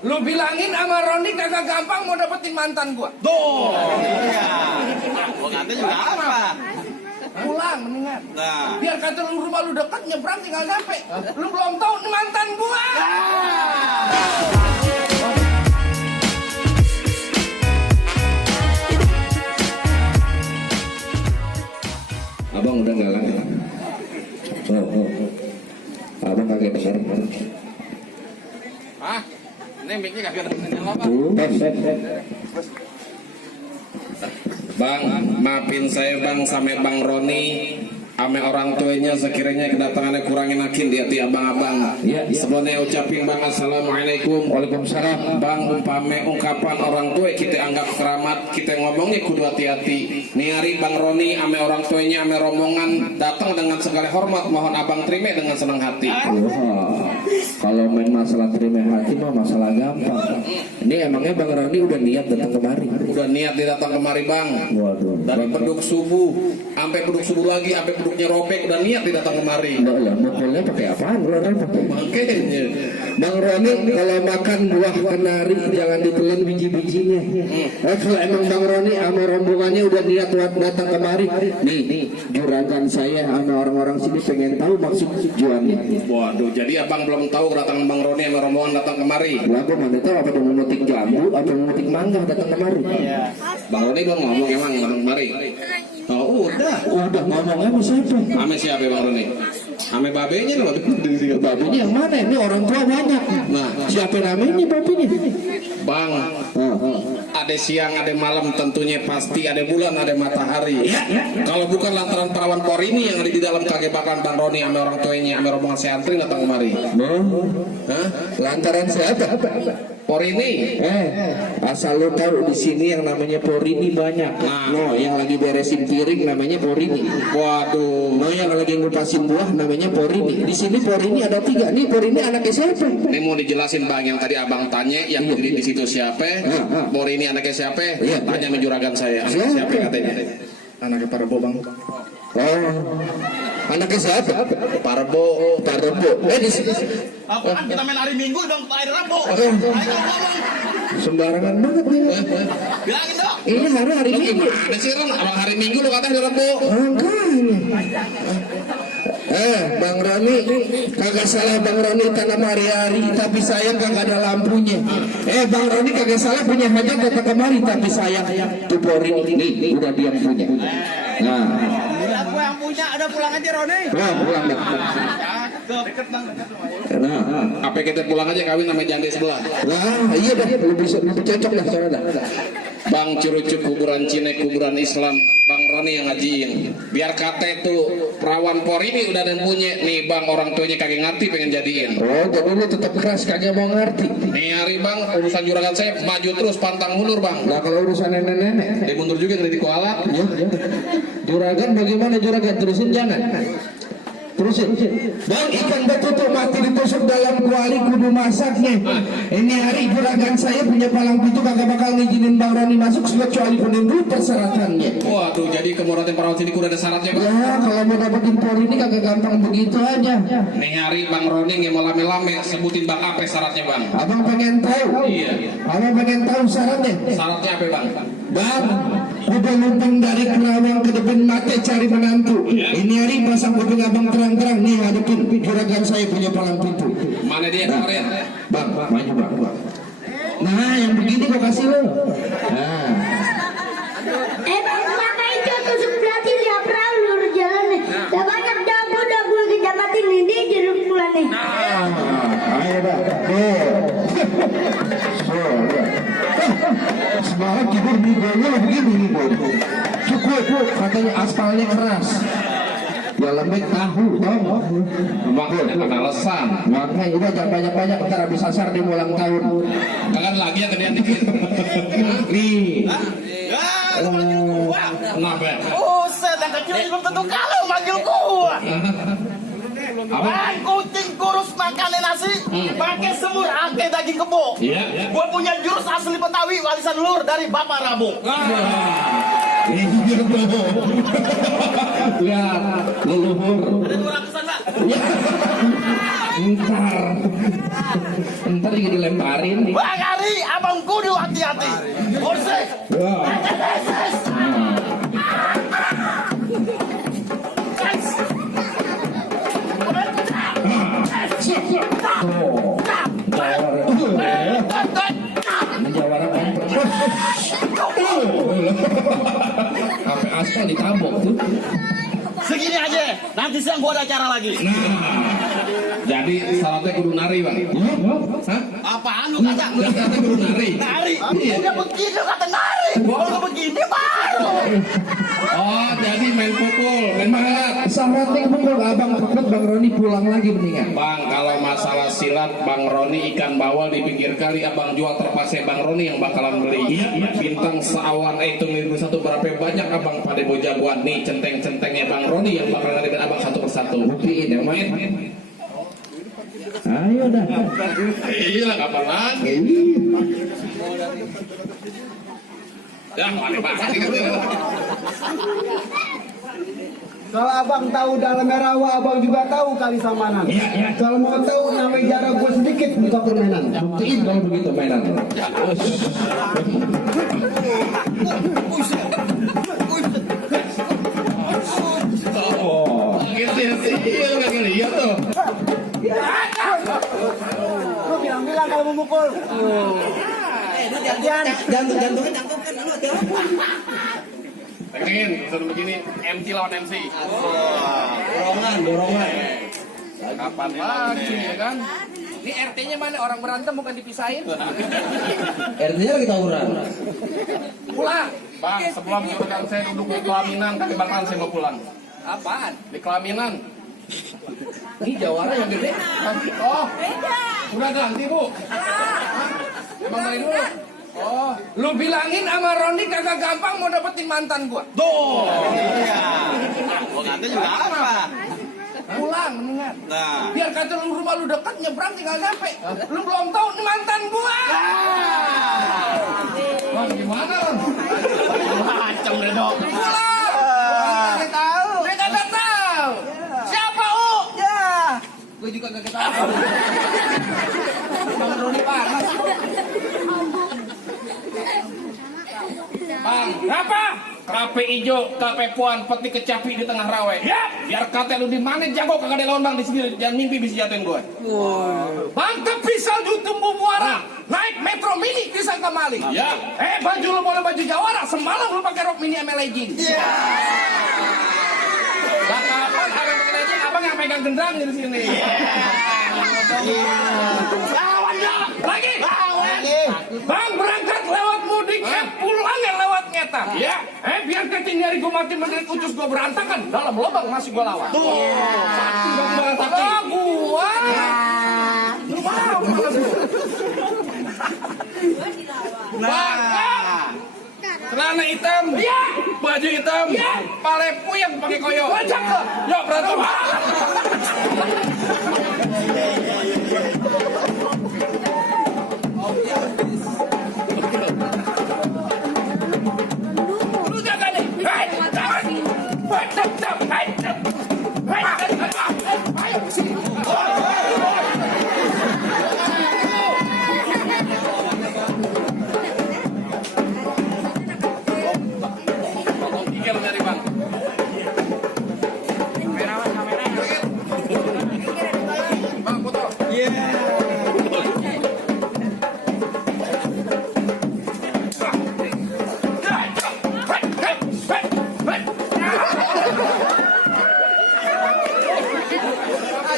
Lu bilangin sama Roni kagak gampang mau dapetin mantan gua. Tuh. Iya. Gua kata juga apa? Pulang mendingan. Nah. Biar kata lu rumah lu deket nyebrang tinggal sampai. Lu belum tahu nih mantan gua. Abang udah ngalah. Abang kagak besar. Hah? Ini mic-nya kagak ada apa? Bang, maafin saya bang sama Bang Roni, ame orang tuanya sekiranya kedatangannya kurang enakin di hati abang-abang. Sebelumnya ucapin bang assalamualaikum. Waalaikumsalam. Bang, umpame ungkapan orang tua kita anggap keramat, kita ngomongnya kudu hati-hati. Nih hari Bang Roni ame orang tuanya ame rombongan datang dengan segala hormat, mohon abang terima dengan senang hati. Kalau main masalah terima hati mah masalah gampang. Ini emangnya Bang Roni udah niat datang kemari? Udah niat dia datang kemari bang. Waduh. Dari peduk subuh sampai peduk subuh lagi sampai peduknya robek udah niat dia datang kemari. Enggak lah, mukulnya pakai apaan? Makanya Bang Roni kalau makan buah kenari jangan ditelan biji-bijinya. Kalau emang Bang Roni sama rombongannya udah niat datang kemari, nih juragan saya sama orang-orang sini pengen tahu maksud tujuannya. waduh, jadi abang belum tahu kedatangan Bang Roni sama rombongan datang kemari. Lah gua mana tahu apa dia mau memetik jambu atau memetik mangga datang kemari. Bang Roni belum ngomong emang datang kemari. Oh udah Ngomongnya sama siapa? ame siapa Bang Roni? Ame babenya loh. Babinya yang mana? Ini orang tua banyak. Nah, Siapa namanya babinya? bang, ada siang, ada malam, tentunya pasti ada bulan, ada matahari. Kalau bukan lantaran perawan Polri ini yang ada di dalam kagebakan Bang Roni sama orang tuanya, sama rombongan santri datang kemari. Hah? Lantaran siapa? Polri ini? Asal lo tahu di sini yang namanya Porini banyak. No, yang lagi beresin piring namanya Porini. Waduh, No, yang lagi ngupasin buah namanya Porini. Di sini Porini ada 3. Nih Porini anaknya siapa? ini mau dijelasin bang yang tadi abang tanya yang berdiri di situ siapa? Polri ini anaknya siapa? Tanya sama juragan saya. Anaknya siapa katanya? Anaknya Parbo bang. Oh, anaknya siapa? Parbo. Di sini Apaan kita main hari Minggu dong, hari Rabu. Ayo ngomong. sembarangan banget nih. Bilangin dong. Ini hari Minggu. Ada sih Ron, abang hari Minggu lu katanya hari Rabu. Bang Roni, kagak salah Bang Roni tanam hari-hari, tapi sayang kagak ada lampunya. Bang Roni kagak salah punya hajat datang kemari, tapi sayang tuh Porini nih udah diam punya. Nah, Aku yang punya, ada pulang aja Roni. pulang dah. Deket bang, deket. Nah, Apa kita pulang aja kawin sama janda sebelah? iya dah, lebih cocok dah cara dah. Bang curucuk kuburan Cina, kuburan Islam, Bang Roni yang ngajiin. Biar kata itu perawan Polri ini udah ada yang punya. Nih bang, orang tuanya kagak ngerti pengen jadiin. Oh, jadi lu tetap keras kagak mau ngerti. Nih hari bang, urusan juragan saya maju terus pantang mundur bang. Nah, kalau urusan nenek-nenek, Dia mundur juga dari kuala. ya. Juragan bagaimana juragan? Terusin jangan. Terusin. Bang, ikan betutu mati ditusuk dalam kuali kudu masaknya. Ini hari juragan saya punya palang pintu kagak bakal ngizinin Bang Roni masuk kecuali penuhi dulu persyaratannya. Waduh, jadi kemudahan perawan sini udah ada syaratnya bang. Ya, kalau mau dapetin Polri ini kagak gampang begitu aja. Nih hari Bang Roni nggak mau lame-lame, sebutin bang apa syaratnya bang? Abang pengen tahu. Iya. Abang pengen tahu syaratnya. Syaratnya apa bang? Bang, udah lumping dari Kerawang ke depan mate cari menantu. Ini hari pasang kuping abang terang-terang nih hadapin juragan saya punya palang pintu. Mana dia kemarin? Bang, maju bang. Nah, yang begini kok kasih lo. Nah, Makanya itu tusuk berarti lihat perahu lur jalan nih. Dah banyak dagu lagi jamatin ini jeruk bulan nih. ayo dah. Sekarang tidur di bawah begini nih boy. Cukup, katanya aspalnya keras. Ya lembek tahu, dong. Bang, ada alasan. Makanya udah jangan banyak-banyak ntar habis asar di ulang tahun. Kalian lagi yang gedean dikit. Nih. Ya, lu manggil gua. Kenapa? Buset, yang kecil belum tentu kalau manggil gua. Bang, kucing kurus makannya nasi, pakai semur, ake daging kebo. Iya. Gua punya jurus asli Betawi, warisan lur dari Bapak Rabu. Iya tuh. Lihat leluhur. Ada 200-an, Pak. Ntar. Ntar juga dilemparin. Bang Ari, abang kudu hati-hati. Kursi. Wah. Jawara sampai aspal ditabok tuh. Segini aja. Nanti siang gua ada acara lagi. Jadi syaratnya kudu nari bang. Hah? Apaan lu kata? Syaratnya kudu nari. Nari. Udah begini kata nari. Baru begini baru. Oh jadi main pukul, main barat. Syaratnya pukul abang pukul Bang Roni pulang lagi mendingan. Bang, kalau masalah silat, Bang Roni ikan bawal di pinggir kali, abang jual terpaksa Bang Roni yang bakalan beli. Bintang seawan itu minggu satu berapa banyak abang pada bojagoan nih centeng-centengnya Bang Roni yang bakalan dari abang satu persatu. Buktiin yang main. Ayo dah. Iya lah kapan lagi? Ya mana banget gitu. Kalau abang tahu dalamnya rawa, abang juga tahu kali samanan. Kalau mau tahu namanya jarak gue sedikit buka permainan. Buktiin kalau begitu mainan. Oh, gitu sih. Iya lu kagak lihat tuh. Lu bilang-bilang kalau mau mukul. Jantungkan dulu ada. Pengen suruh begini MC lawan MC. Dorongan. Kapan lagi ya kan? Ini RT-nya mana? Orang berantem bukan dipisahin. RT-nya lagi tawuran. Pulang. Bang, sebelum juragan saya duduk di pelaminan, kaki bakalan saya mau pulang. Apaan? Di pelaminan. Ini jawara yang gede. Oh, udah ganti bu. Emang main dulu. Oh, lu bilangin sama Roni kagak gampang mau dapetin mantan gua. Tuh. Iya. Gua kata juga apa? Pulang mendingan. Nah. Biar kata lu rumah lu dekat nyebrang tinggal sampai. Lu belum tahu nih mantan gua. Bang, gimana? Macam deh dong. Pulang. Kagak tahu. Dia kagak tahu. Siapa U? Ya. Gua juga kagak tahu. Bang Roni panas. Bang, Apa? kape ijo, kape puan, peti kecapi di tengah rawe. Ya. Biar kata lu di mana jago kagak ada lawan bang di sini, jangan mimpi bisa jatuhin gue. Bangke pisau di tumbuh muara. Naik metro mini pisang kemali. Ya. Baju lu boleh baju jawara. Semalam lu pakai rok mini sama legging. Bang, kapan abang pakai legging, abang yang pegang gendang di sini. Lawan ya. Lagi. Bang berangkat lewat mudik, pulangnya lewat ngeta. Ya. Biar keting dari gua mati menderit ucus gua berantakan. Dalam lubang masih gua lawan. Tuh, sakti bang bang sakti. Gua. Lu mau? Bang, celana hitam, Iya. baju hitam, Iya. pale puyeng pakai koyo. Bajak lo. Yuk berantem. Lu jaga nih. Hei, jangan. Ayo sini. Tiga lu dari bang. Bang, foto.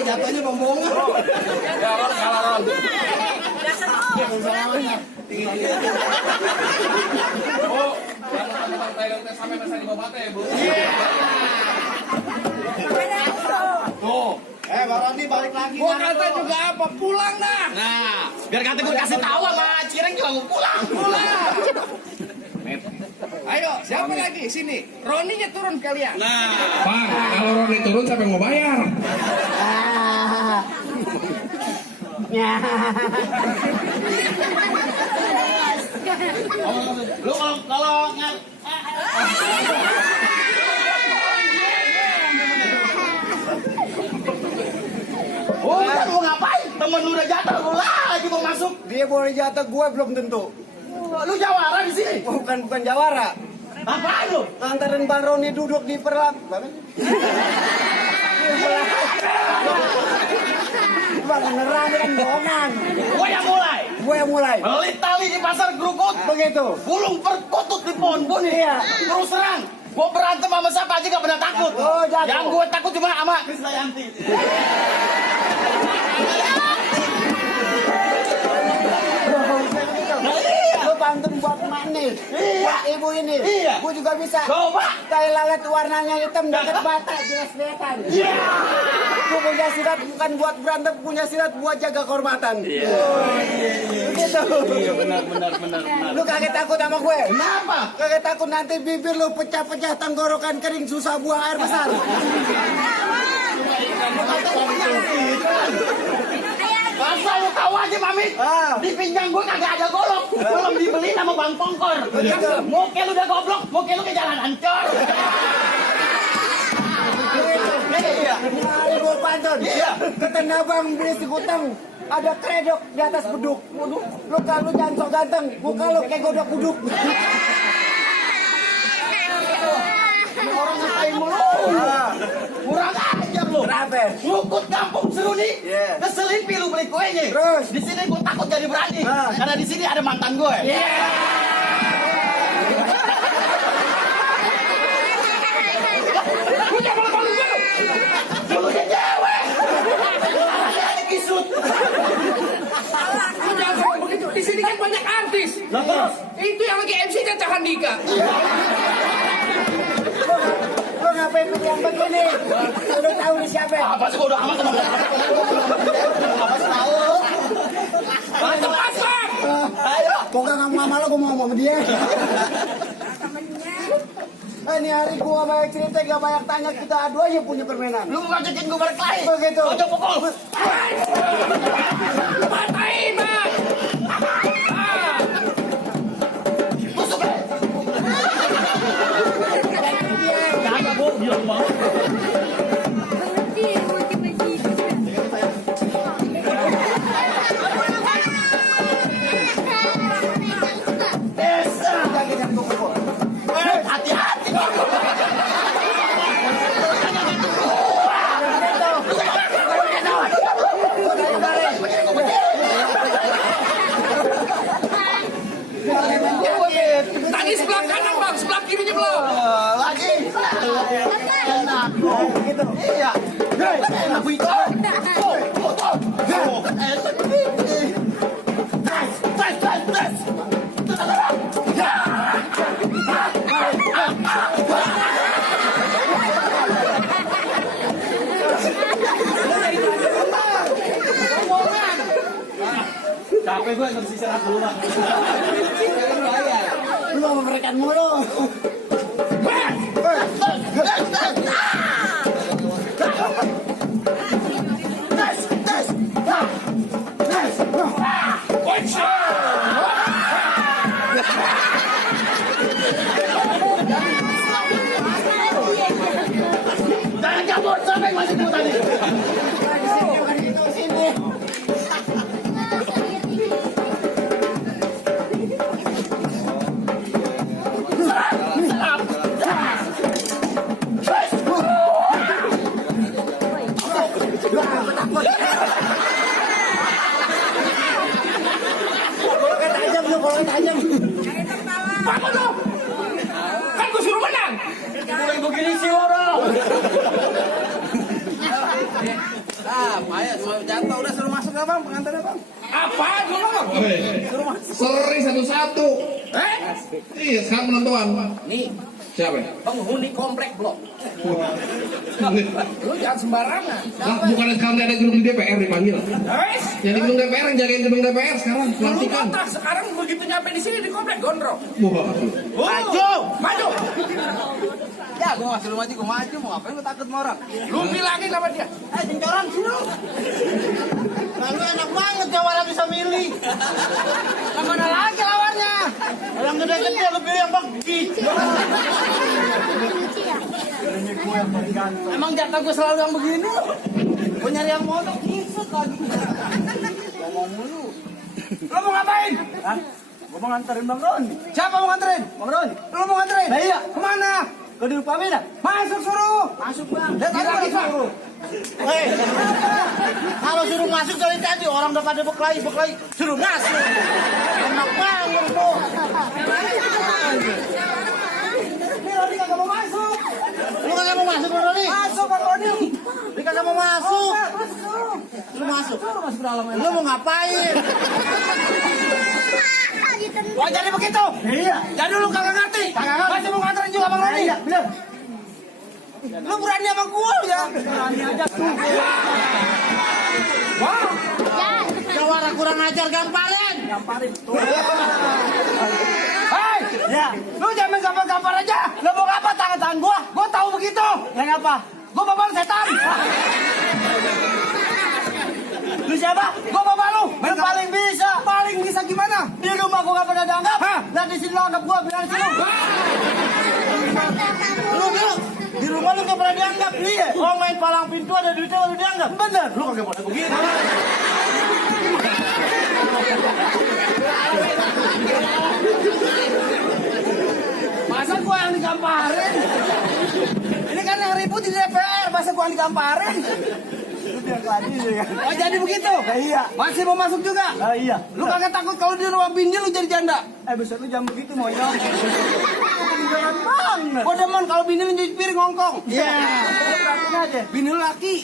Jatuhnya bombongan. Ya, Ron, kalah Ron. Oh, yang Thailand sampai masa di bawah ya, Bu. Tuh. Bang Roni balik lagi. Gua kata juga apa? Pulang dah. Nah, biar kata gue kasih tahu sama Cireng juga gue pulang. Pulang. Ayo, siapa lagi? Sini. Roninya turun kalian. Nah. Bang, kalau Roni turun siapa yang mau bayar? Lu kalau Oh, kan mau ngapain? Temen lu udah jatuh, lu Dia boleh jatah gue belum tentu. Lu jawara di sini. Bukan jawara. Apaan lu? Lantaran Bang Roni duduk di perlap. Bang beneran kan bohongan. Gue yang mulai. Gue yang mulai. Beli tali di pasar Krukut. Begitu. Gulung perkutut di pohon buni. Iya. Terus serang. Gue berantem sama siapa aja gak pernah takut. Oh, jago. Yang gue takut cuma sama Krisdayanti. Lu pantun buat manis. Iya. Buat ibu ini. Iya. Gue juga bisa. Coba. Tai lalat warnanya hitam dekat mata jelas kelihatan. Iya. Gue punya silat bukan buat berantem, punya silat buat jaga kehormatan. Iya. Begitu. Iya benar. Lu kaget takut sama gue? Kenapa? Kaget takut nanti bibir lu pecah-pecah, tenggorokan kering, susah buang air besar. Masa lu tahu aja Mami? Ah. Di pinggang gue kagak ada golok. Belum dibeli sama Bang Pongkor. Begitu. Mokel udah goblok, mokel lu ke jalan ancor. Iya. Nah, gue pantun. Iya. Kata Nabang beli si Kutang, ada kredok di atas beduk. Lu kalau jangan sok ganteng, muka lu kayak godok buduk. Orang ngapain mulu? Kurang ajar lu. Kenapa? Ngukut kampung seru nih. Iya. Keselipin lu beli kuenya. Terus? Di sini gue takut jadi berani. Ah. Karena di sini ada mantan gue. Lu jangan malu gue. Lu kan cewek. Ada kisut. Lu jangan ngomong begitu. Di sini kan banyak artis. Lah terus? Itu yang lagi MC Caca Handika. Lu ngapain pilih yang begini? Lu tahu nih siapa? Apa sih gue udah amat sama dia? Apa sih tahu? Pasang. Ayo. Pokoknya nggak mama lo, gue mau sama dia. Ini hari gua banyak cerita, gak banyak tanya, kita adu aja punya permainan. Lu ngajakin gue balik lagi. Begitu. Ojo pukul. Patahin, Bang. Tusuk ya. Jangan bu, bilang banget. Desa. Hati-hati. Tadi sebelah kanan, Bang. Sebelah kirinya belum. Lagi. Enak. Gitu. Iya. Enak bicara. Capek gue nggak bisa istirahat dulu Bang. Lu mau memberikan mulu. Jangan kabur sampai masih dulu tadi. Bukan gitu, sini. Kalau tajam. Bangun dong. Kan gue suruh menang. Mulai begini sih orang. Apa? Gimana? Seri satu-satu. Iya, sekarang penentuan. Nih, Siapa? penghuni komplek blok. Lu jangan sembarangan. Lah, bukan sekarang ada gedung di DPR dipanggil. Guys, Yang di gedung DPR yang jagain gedung DPR sekarang lu pelantikan. kontrak sekarang begitu nyampe di sini di komplek gondrong. Wah, Maju. Maju. Ya, gue masih lu maju, gue maju. Mau ngapain gue takut sama orang? Lu bilangin sama dia. Jencoran sini lu. Lalu enak banget jawara bisa milih. Kemana lagi lawannya? Yang gede-gede lu pilih yang begitu. Emang jatah gue selalu yang begini. Gue nyari yang modal kisut lagi. Ngomong mulu. Lo mau ngapain? Hah? Gua mau nganterin Bang Roni. Siapa mau nganterin? Bang Roni. Lo mau nganterin? Nah, iya. Kemana? Ke di Paminan. Masuk suruh. Masuk Bang. Lihat Gila, lagi, Pak. suruh. Hei, kalau suruh masuk dari tadi orang udah pada berkelahi, suruh masuk. Enak banget tuh. Ini Roni kagak mau masuk. Lu kagak mau masuk Bang Roni? Masuk Bang Roni. Dia kagak mau masuk. Masuk. Lu masuk. Suruh masuk ke dalam. Lu mau ngapain? Oh jadi begitu? Iya. Jadi lu kagak ngerti? Kagak ngerti. Masih mau nganterin juga Bang Roni? Iya, bener. Lu berani sama gua ya? Berani aja tuh. Wah. Jawara kurang ajar gamparin. Gamparin. Hei, ya. Lu jangan gampar-gampar aja. Lu mau apa tangan-tangan gua? Gua tahu begitu. Yang apa? Gua bapak setan. Lu siapa? Gua bapak lu. Lu paling bisa. Paling bisa gimana? Di rumah gua gak pernah dianggap. Hah? Dan di sini lo anggap gua bilang sini. Lu di rumah lu gak pernah dianggap. Iya. Oh main palang pintu ada duitnya baru dianggap. Bener. Lu kagak boleh begitu. Masa gua yang digamparin? Ini kan yang ribut di DPR, masa gua yang digamparin? Oh jadi begitu? Iya. Masih mau masuk juga? Iya. Lu kagak takut kalau di rumah bini lu jadi janda? Besok lu jangan begitu monyong. Ketinggalan banget. Gua demen kalau bini lu jadi piring ngongkong. Iya. Perhatiin aja. Bini lu laki.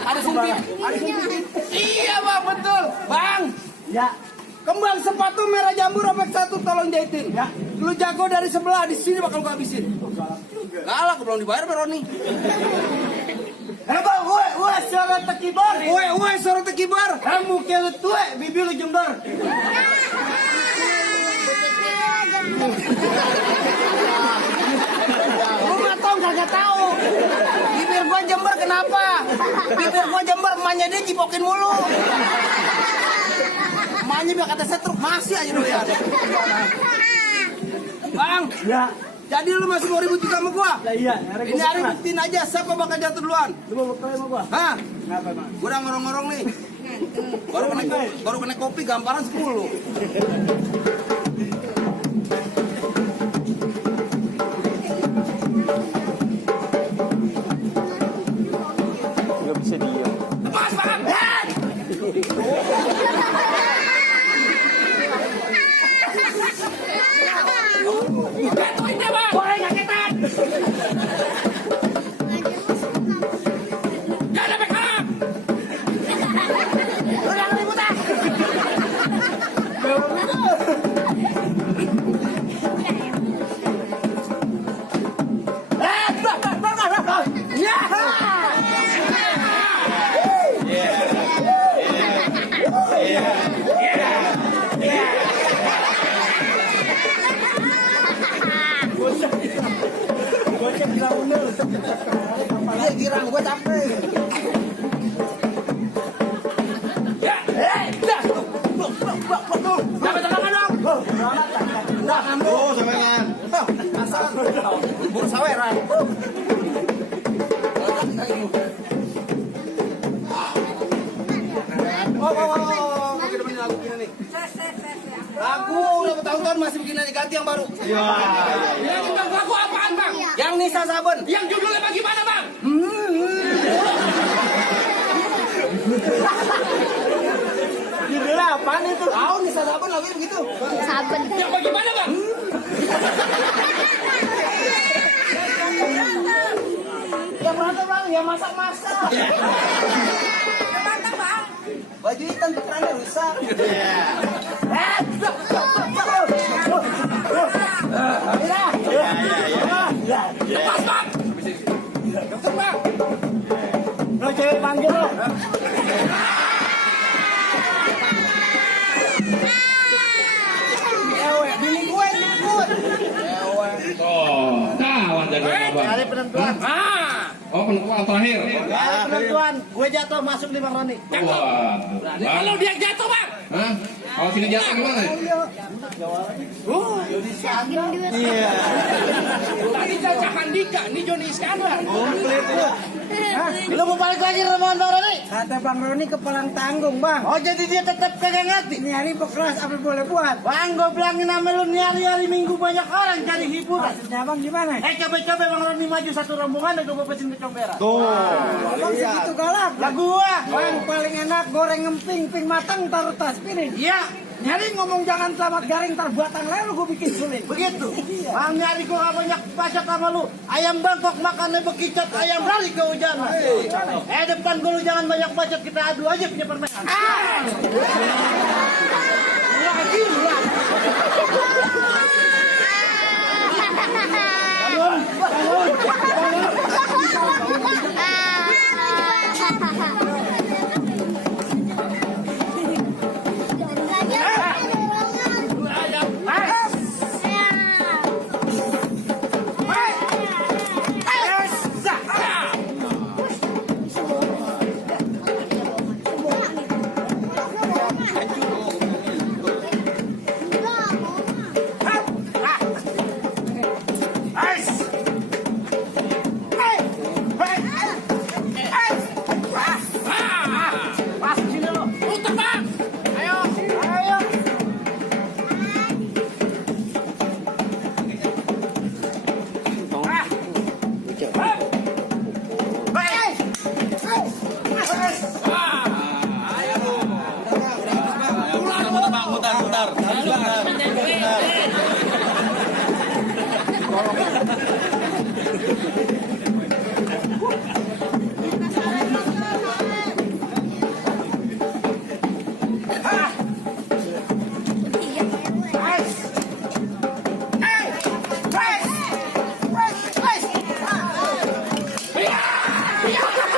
Ada sumpit. Ada sumpit. Iya bang, betul. Bang, Ya. kembang sepatu merah jambu robek satu tolong jahitin. Ya. Lu jago dari sebelah, di sini bakal gua habisin. Galak, gua belum dibayar Bang Roni. Bang, gue suara tekibar. Woi, suara tekibar. Kamu kira tua, bibi lu jember. Lu nggak tahu, kagak tahu. Bibir gua Jember kenapa? Bibir gua Jember, emaknya dia cipokin mulu. Emaknya biar kata setruk, masih aja doyan. Bang, Ya. jadi lu masih mau ribut juga sama gua? Iya. Ini hari buktiin aja siapa bakal jatuh duluan. Lu mau berkelahi sama gua? Hah? Kenapa bang? Gua udah ngorong-ngorong nih. Baru kena kopi gamparan 10. Gak bisa diem. Lepas, Bang. Jatuhin dia, Bang. Boleh ngagetan. Gak ada backup. Lu jangan ribut ah. Dia girang gue capek. Jangan tangan dong. Nah, kamu. Saweran. Asal. Buru saweran. Oh. Kita main lagu gini nih. Lagu udah bertahun-tahun masih begini nih, ganti yang baru. Iya. Yang kita lagu apaan, Bang? Yang Nisa Saben. Yang judulnya bagaimana bang? Judulnya apaan itu? Tahu Nisa Saben lagunya begitu. Saben. Yang bagaimana bang? Yang berantem Bang, yang masak-masak. Mantap, Bang. Baju hitam kerannya rusak. Lepas bang. Dokter Bang. Lo cewek panggil lo. Ewe, bini gue nyebut. Oh, kawan jago abang. Kali penentuan. Oh, penentuan terakhir. Kali penentuan. Gue jatuh masuk di Bang Roni. Wah, Kalau dia jatuh bang. Hah? Kalau sini jatuh gimana? Iya. Tadi Caca Handika, ini Joni Iskandar. Lu mau balik lagi rombongan Bang Roni? Kata Bang Roni kepalang tanggung, Bang. Oh jadi dia tetap kagak ngerti. Ini hari bekeras apa boleh buat? Bang, gue bilangin sama lu nih hari-hari Minggu banyak orang cari hiburan. Maksudnya Bang gimana? Coba-coba Bang Roni maju satu rombongan dan gue pesin kecomberan. Bang segitu galak. Lah gua. Bang paling enak goreng emping, ping matang taruh tas piring. Iya, Nyari ngomong jangan selamat garing tar buatan lalu gue bikin sulit. begitu. Bang nyari gua gak banyak bacot sama lu. Ayam Bangkok makannya bekicot, ayam lari ke hujan. Depan gua lu jangan banyak bacot, kita adu aja punya permainan. Lagi lu lah. Iya.